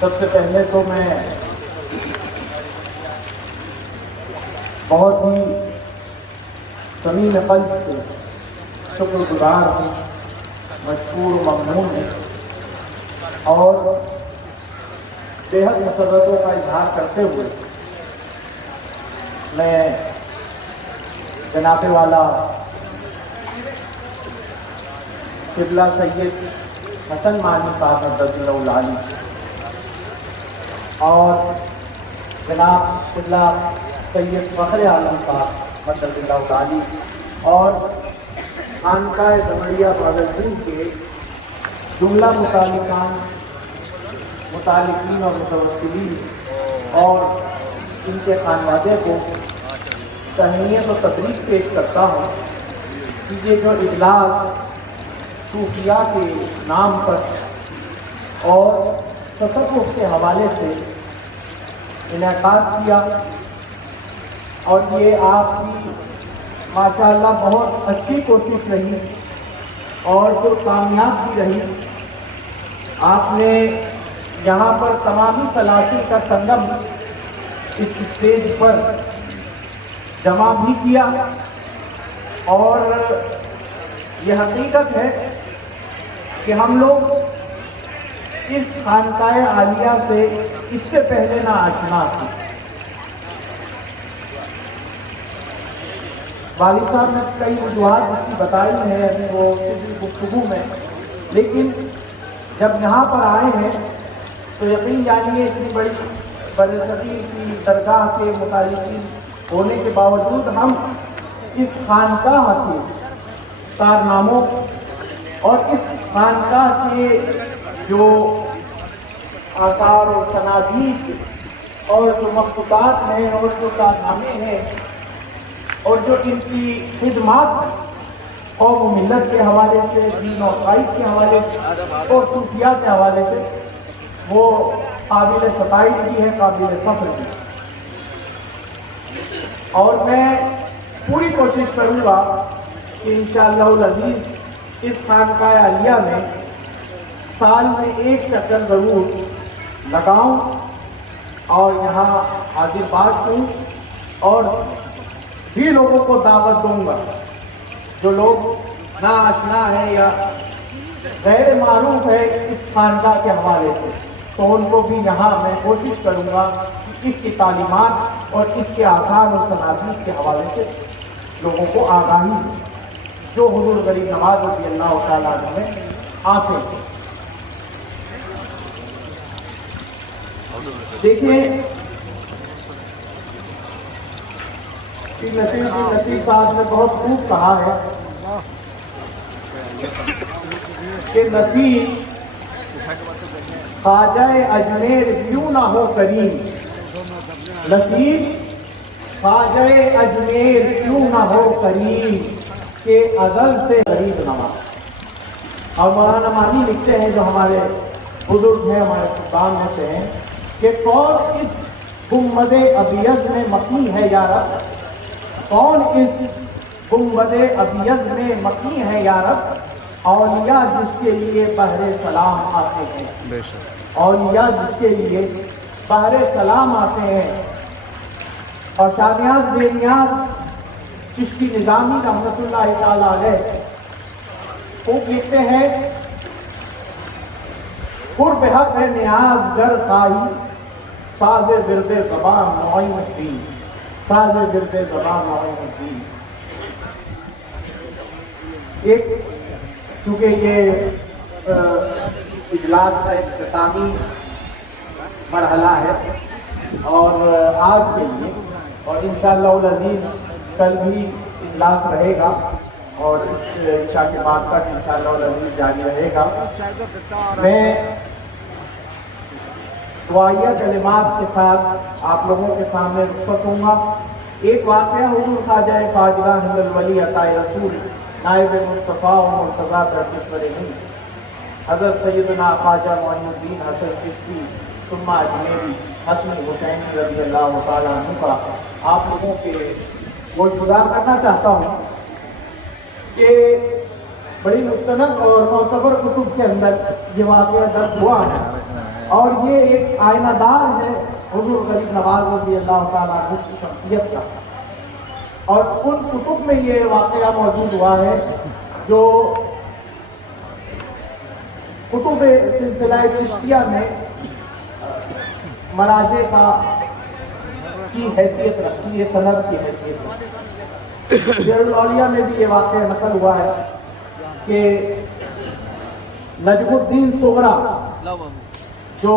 سب سے پہلے تو میں بہت ہی صمیم قلب سے شکر گزار ہوں، مشکور ممنون ہوں اور بے حد مسرتوں کا اظہار کرتے ہوئے میں جناب والا قبلہ سید حسن مانی صاحب مدد اللہ العالی اور جناب قبلہ سید فخر عالم صاحب مدد اللہ العالی اور خانقاہ زمریہ بہاولپور کے جملہ متعلقین اور متوسلین اور ان کے خانوادے کو تہنیت و تبریک پیش کرتا ہوں کہ یہ جو اجلاس صوفیہ کے نام پر اور تصوف کے حوالے سے انعقاد کیا اور یہ آپ کی ماشاءاللہ بہت اچھی کوشش رہی اور جو کامیاب بھی رہی. آپ نے یہاں پر تمامی سلاسل کا سنگم اس اسٹیج پر جمع بھی کیا اور یہ حقیقت ہے کہ ہم لوگ اس خانقاہ عالیہ سے اس سے پہلے نہ آشنا تھے. والد صاحب نے کئی وجوہات اس کی بتائی ہیں ابھی وہ گفتگو میں، لیکن جب یہاں پر آئے ہیں تو یقین جانیے اتنی بڑی برصغیر کی درگاہ کے متعلقین ہونے کے باوجود ہم اس خانقاہ کے کارناموں اور اس خانقاہ کے جو آثار و صنادیق اور جو مخطوطات ہیں اور جو کارنامے ہیں اور جو ان کی خدمات قوم و ملت کے حوالے سے، دین و عقائد کے حوالے سے اور صوفیہ کے حوالے سے، وہ قابل ستائش بھی ہے، قابل فخر بھی. اور میں پوری کوشش کروں گا کہ انشاءاللہ العزیز اس خانقاہ عالیہ میں سال میں ایک چکر ضرور لگاؤں اور یہاں حاضر باش ہوں اور بھی لوگوں کو دعوت دوں گا جو لوگ نا آشنا ہے یا غیر معروف ہے اس خانقاہ کے حوالے سے، تو ان کو بھی یہاں میں کوشش کروں گا کہ اس کی تعلیمات اور اس کے آثار اور صنادیق کے حوالے سے لوگوں کو آگاہی دیں جو حضور غریب نواز رضی اللہ تعالیٰ عنہ میں آتے ہیں. دیکھیں نصیر صاحب نے بہت خوب کہا ہے کہ نصیر خواجہ اجمیر کیوں نہ ہو کریم، نصیر خواجہ اجمیر کیوں نہ ہو کریم کہ ازل سے غریب نواز. اور مولانا مانی لکھتے ہیں جو ہمارے بزرگ ہیں، ہمارے سلطان میں سے ہیں، کہ کون اس گنبد ابیض میں مقیم ہے یا رب، کون اس گنبد ابیض میں مقیم ہے یا رب، اولیاء جس کے لیے بہر سلام آتے ہیں، اولیاء جس کے لیے بہر سلام آتے ہیں. اور شاہ نیاز بے نیاز چشتی نظامی رحمۃ اللہ تعالیٰ علیہ خوب لکھتے ہیں، قرب حق ہے نیاز گر خواہی ساز ورد زبان معین الدین، ساز ورد زبان معین الدین. ایک چونکہ یہ اجلاس کا اختتامی مرحلہ ہے اور آج کے لیے، اور انشاءاللہ العزیز کل بھی اجلاس رہے گا اور اس عشاء کے بعد تک انشاءاللہ العزیز جاری رہے گا. میں دعائیہ کلمات کے ساتھ آپ لوگوں کے سامنے رخصت ہوں گا. ایک واقعہ حضور خواجہ خواجہ حمد الولی عطا رسول نائب مصطفیٰ و مرتضیٰ درجشور ہند حضرت سیدنا خواجہ معین الدین حسن چشتی ثم اجمیری حسن حسین رضی اللہ تعالیٰ عنہ کا آپ لوگوں کے گزار کرنا چاہتا ہوں کہ بڑی مستند اور معتبر کتب کے اندر یہ واقعہ درج ہوا ہے اور یہ ایک آئینہ دار ہے حضور غریب نواز رضی اللہ تعالیٰ عنہ کی شخصیت کا. اور ان کتب میں یہ واقعہ موجود ہوا ہے جو کتب سلسلہ چشتیہ میں مراجع کی حیثیت رکھتی ہے، سند کی حیثیت رکھتی ہے. سیر الاولیاء میں بھی یہ واقعہ نقل ہوا ہے کہ نجم الدین صغرا جو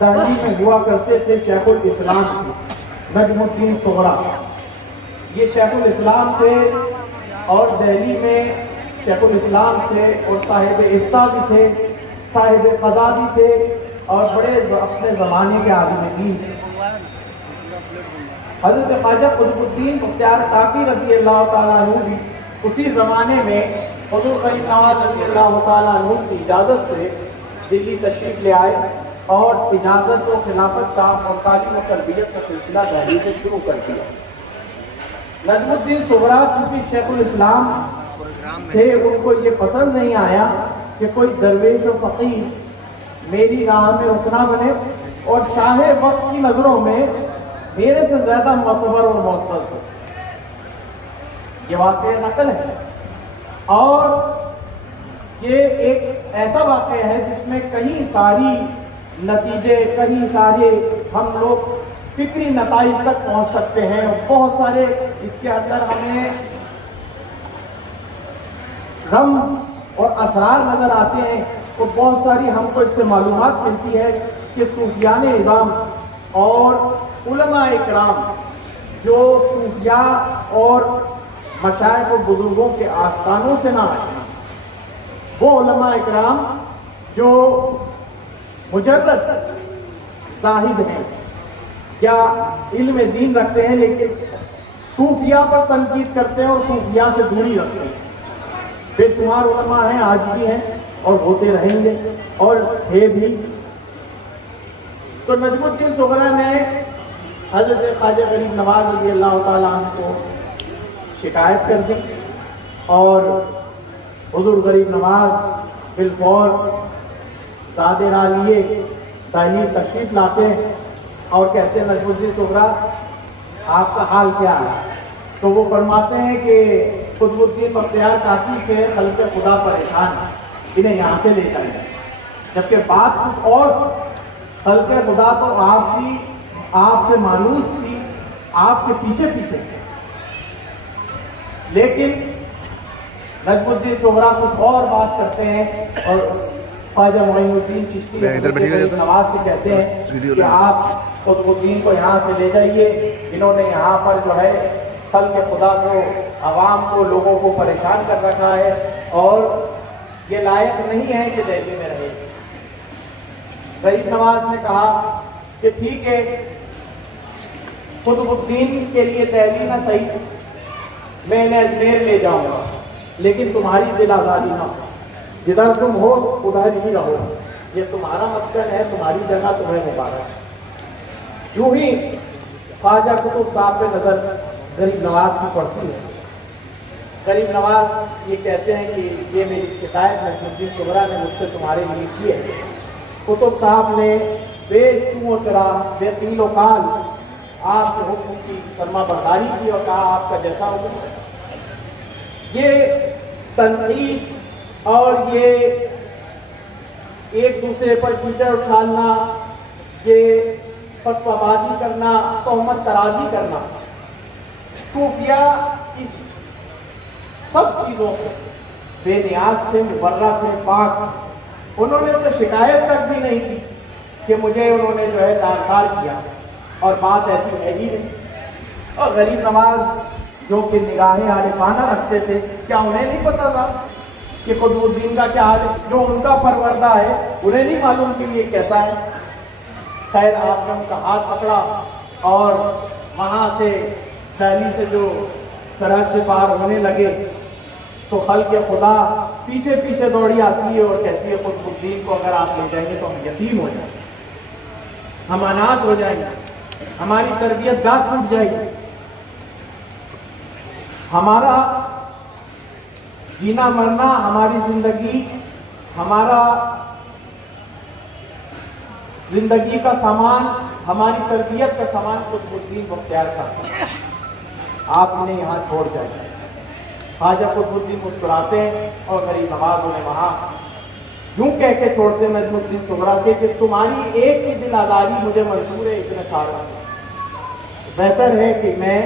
دہلی میں ہوا کرتے تھے شیخ الاسلام تھے، نجم الدین صغرا یہ شیخ الاسلام تھے اور دہلی میں شیخ الاسلام تھے اور صاحب افتاء بھی تھے، صاحب قضا بھی تھے اور بڑے اپنے زمانے کے عالم دین تھے. حضرت خواجہ قطب الدین مختار کاکی رضی اللہ تعالیٰ عنہ بھی اسی زمانے میں حضور غریب نواز رضی اللہ تعالیٰ عنہ کی اجازت سے دلی تشریف لے آئے اور اجازت و خلافت کا اور تعلیم و تربیت کا سلسلہ دہلی سے شروع کر دیا. نجم الدین صغرا چونکہ شیخ الاسلام تھے، ان کو یہ پسند نہیں آیا کہ کوئی درویش و فقیر میری راہ میں رکنا بنے اور شاہ وقت کی نظروں میں میرے سے زیادہ معتبر اور معتبر ہو. یہ واقعہ نقل ہے اور یہ ایک ایسا واقعہ ہے جس میں کہیں ساری نتیجے، کہیں سارے ہم لوگ فکری نتائج تک پہنچ سکتے ہیں. بہت سارے اس کے اندر ہمیں رمز اور اسرار نظر آتے ہیں تو بہت ساری ہم کو اس سے معلومات ملتی ہے کہ صوفیان اعظام اور علماء اکرام جو صوفیاء اور مشائخ و بزرگوں کے آستانوں سے نہ آئے، وہ علماء اکرام جو مجرد زاہد ہیں یا علم دین رکھتے ہیں لیکن صوفیاء پر تنقید کرتے ہیں اور صوفیاء سے دوری رکھتے ہیں. بے شمار علماء ہیں، آج بھی ہیں اور ہوتے رہیں گے اور ہے بھی. تو نجم الدین صغرا نے حضرت خواجہ غریب نواز رضی اللہ تعالیٰ عنہ کو شکایت کر دی اور حضور غریب نواز بالفور زادِ راہ لیے دہلی تشریف لاتے ہیں اور کہتے ہیں نجم الدین صغرا آپ کا حال کیا ہے؟ تو وہ فرماتے ہیں کہ قطب الدین بختیار کاکی سے خلق خدا پریشان ہے، انہیں یہاں سے لے جائیں. جبکہ بات کچھ اور، خلق خدا تو آپ سے مانوس تھی، آپ کے پیچھے پیچھے تھے، لیکن نجم الدین صغرا کچھ اور بات کرتے ہیں اور خواجہ معین الدین چشتی نواز سے کہتے ہیں کہ آپ قطب الدین کو یہاں سے لے جائیے، انہوں نے یہاں پر جو ہے خلق خدا کو، عوام کو، لوگوں کو پریشان کر رکھا ہے اور یہ لائق نہیں ہے کہ دہلی میں رہے. غریب نواز نے کہا کہ ٹھیک ہے، قطب الدین کے لیے دہلی نہ صحیح، میں انہیں اجمیر لے جاؤں گا، لیکن تمہاری دل آزادی نہ ہو، جدھر تم ہو ادھر ہی رہو، یہ تمہارا مسکن ہے، تمہاری جگہ تمہیں مبارک. یوں ہی خواجہ قطب صاحب پہ نظر غریب نواز کی پڑتی ہے. غریب نواز یہ کہتے ہیں کہ یہ میری شکایت نجم الدین صغرا نے مجھ سے تمہارے لیے کی ہے. قطب صاحب نے بے چوں و چرا، بے قیل و قال آپ کے حکم کی فرما برداری کی اور کہا آپ کا جیسا حکم ہے. یہ تنقید اور یہ ایک دوسرے پر کیچڑ اچھالنا، یہ فتویٰ بازی کرنا، تہمت ترازی کرنا، صوفیاء اس سب چیزوں سے بے نیاز تھے، مبرہ تھے، پاک. انہوں نے تو شکایت تک بھی نہیں کی کہ مجھے انہوں نے جو ہے داغدار کیا، اور بات ایسی ہے ہی نہیں. اور غریب نواز جو کہ نگاہیں عارفانہ رکھتے تھے، کیا انہیں نہیں پتا تھا کہ قطب الدین کا کیا حال ہے؟ جو ان کا پروردہ ہے انہیں نہیں معلوم کہ یہ کیسا ہے. خیر آپ نے ان کا ہاتھ پکڑا اور وہاں سے دہلی سے جو سرحد سے پار ہونے لگے تو خلق خدا پیچھے پیچھے دوڑی آتی ہے اور کہتی ہے قطب الدین کو اگر آپ لے جائیں گے تو ہم یتیم ہو جائیں گے، ہم انات ہو جائیں گے، ہماری تربیت گاہ ٹوٹ جائے گی، ہمارا جینا مرنا، ہماری زندگی، ہمارا زندگی کا سامان، ہماری تربیت کا سامان قطب الدین بختیار کا تھا، آپ انہیں یہاں چھوڑ جائیں۔ خواجہ قطب الدین مسکراتے ہیں اور غریب نواز انہیں وہاں یوں کہہ کے چھوڑتے نجم الدین صغرا سے کہ تمہاری ایک کی دل آزاری مجھے منظور ہے اتنے سارا، بہتر ہے کہ میں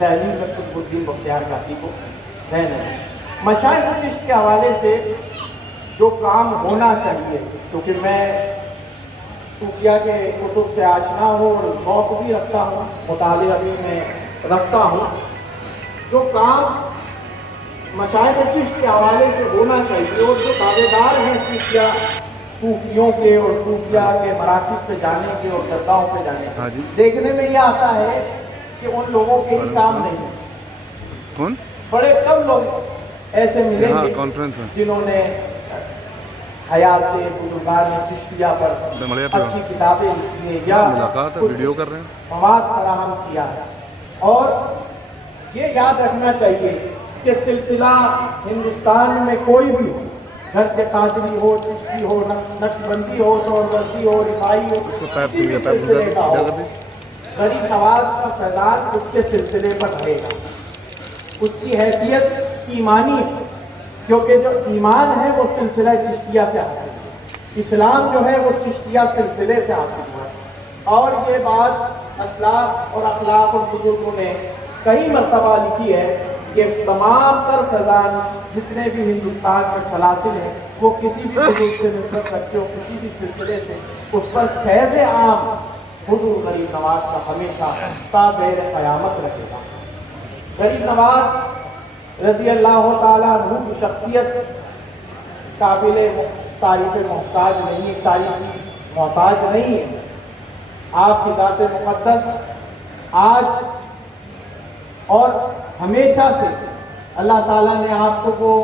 دہلی میں قطب الدین بختیار کاکی کو رہنے دوں۔ مشائخ چشت کے حوالے سے جو کام ہونا چاہیے، کیونکہ میں صوفیہ کے کتب سے آشنا ہوں اور ذوق بھی رکھتا ہوں، مطالعہ بھی میں رکھتا ہوں، جو کام مشائخ چشت کے حوالے سے ہونا چاہیے اور جو دعوے دار ہیں صوفیوں کے اور صوفیہ کے مراکز پہ جانے کے اور درگاہوں پہ جانے کے، دیکھنے میں یہ آتا ہے کہ ان لوگوں کے ہی کام نہیں ہے۔ بڑے کم لوگ ایسے ملیں گے جنہوں نے حیات بزرگان چشتیہ پر اچھی کتابیں لکھی ہیں یا مواد فراہم کیا ہے۔ اور یہ یاد رکھنا چاہیے کہ سلسلہ ہندوستان میں کوئی بھی ہو، گھر قادری ہو، چشتی ہو، نقشبندی ہو، سہروردی ہو، رفاعی ہو، کسی بھی سلسلے کا ہو، غریب نواز کا فیضان اس کے سلسلے پر رہے گا۔ اس کی حیثیت ایمانی ہے، کیونکہ جو ایمان ہے وہ سلسلہ چشتیہ سے حاصل ہے، اسلام جو ہے وہ چشتیہ سلسلے سے حاصل ہوا ہے۔ اور یہ بات اسلاف اور اخلاق اور بزرگوں نے کئی مرتبہ لکھی ہے کہ تمام تر فیضان جتنے بھی ہندوستان میں سلاسل ہیں وہ کسی بھی بزرگ سے نسبت رکھتے ہو، کسی بھی سلسلے سے، اس پر فیض عام حضور غریب نواز کا ہمیشہ تا دیر قیامت رکھے گا۔ غریب نواز رضی اللہ تعالیٰ عنہ کی شخصیت قابل تعریف محتاج نہیں ہے، تعریف محتاج نہیں ہے۔ آپ کی ذات مقدس آج اور ہمیشہ سے اللہ تعالیٰ نے آپ کو وہ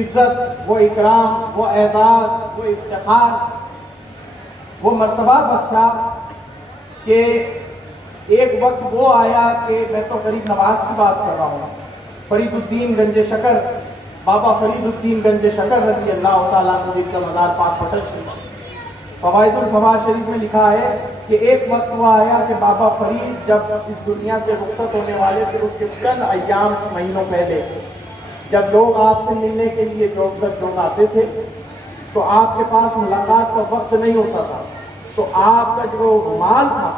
عزت، وہ اکرام، وہ اعزاز، وہ افتخار، وہ مرتبہ بخشا کہ ایک وقت وہ آیا کہ میں تو غریب نواز کی بات کر رہا ہوں، فرید الدین گنج شکر، بابا فرید الدین گنج شکر رضی اللہ تعالیٰ عنہ کا مزار پاک پٹن شریف، فوائد الفوائد شریف میں لکھا ہے کہ ایک وقت وہ آیا کہ بابا فرید جب اس دنیا سے رخصت ہونے والے تھے اس کے چند ایام مہینوں پہلے جب لوگ آپ سے ملنے کے لیے جوگ آتے تھے تو آپ کے پاس ملاقات کا وقت نہیں ہوتا تھا، تو آپ کا جو رومال تھا،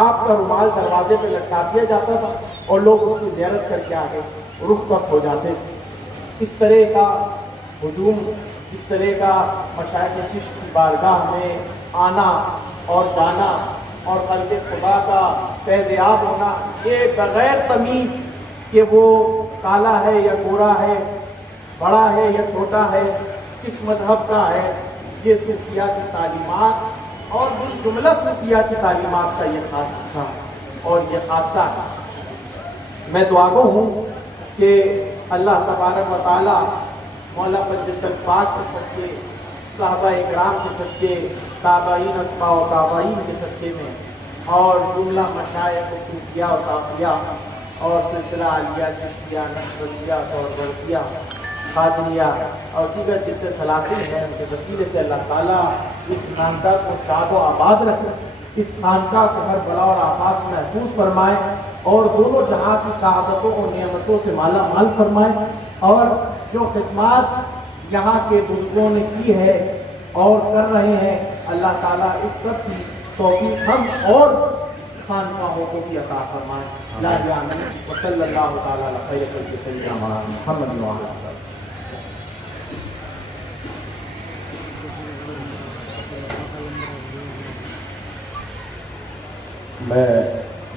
آپ کا رومال دروازے پہ لٹکا دیا جاتا تھا اور لوگ اس کی زیارت کر کے آگے رخصت ہو جاتے تھے۔ اس طرح کا ہجوم، اس طرح کا مشائخ چشت کی بارگاہ میں آنا اور جانا اور خلق خدا کا فیض یاب ہونا، یہ بغیر تمیز کہ وہ کالا ہے یا گورا ہے، بڑا ہے یا چھوٹا ہے، کس مذہب کا ہے، یہ صوفیہ کی تعلیمات اور بالجملہ صوفیہ کی تعلیمات کا یہ خاص حصہ اور یہ خاصہ ہے۔ میں دعا گو ہوں کہ اللہ تبارک و تعالی مولا مجد الفاظ کے صدقے، صحابہ اکرام کے صدقے، تابعین اتباع و تابعین کے صدقے میں اور جملہ مشائخ و صوفیہ و صافیہ اور سلسلہ عالیہ، چشتیہ، نقشبندیہ، سہروردیہ، قادریہ اور دیگر جتنے سلاسل ہیں ان کے وسیلے سے اللہ تعالیٰ اس خانقاہ کو شاد و آباد رکھے، اس خانقاہ کو ہر بلا اور آفات محفوظ فرمائے اور دونوں جہاں کی سعادتوں اور نعمتوں سے مالا مال فرمائے، اور جو خدمات یہاں کے بزرگوں نے کی ہے اور کر رہے ہیں، اللہ تعالیٰ اس سب کی توفیق ہم اور خانقاہوں کو بھی عطا فرمائے۔ لا آمین وصلی اللہ تعالیٰ علی خیر خلق سیدنا محمد و علیہ وسلم۔ میں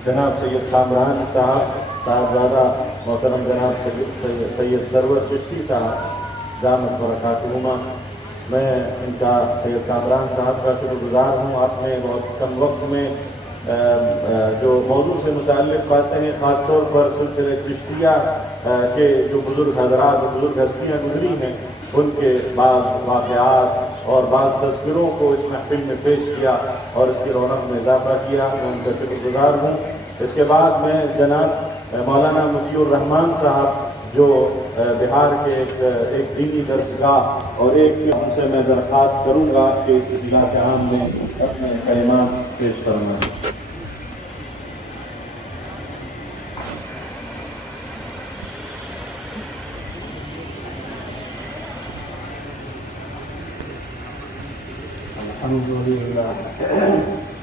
جناب سید کامران صاحبزادہ محترم جناب سید سرور چشتی صاحب دامت برکاتہما، میں ان کا سید کامران صاحب کا شکر گزار ہوں۔ آپ نے بہت کم وقت میں جو موضوع سے متعلق باتیں ہیں، خاص طور پر سلسلے چشتیہ کے جو بزرگ حضرات اور بزرگ ہستیاں گزری ہیں ان کے بعض واقعات اور بعض تذکروں کو اس محفل میں پیش کیا اور اس کی رونق میں اضافہ کیا، میں ان کا شکر گزار ہوں۔ اس کے بعد میں جناب مولانا مطیع الرحمان صاحب جو بہار کے ایک دینی درسگاہ اور ایک ان سے میں درخواست کروں گا کہ اس اجلاس عام میں اپنے کلمات پیش فرمائیں. الحمد للہ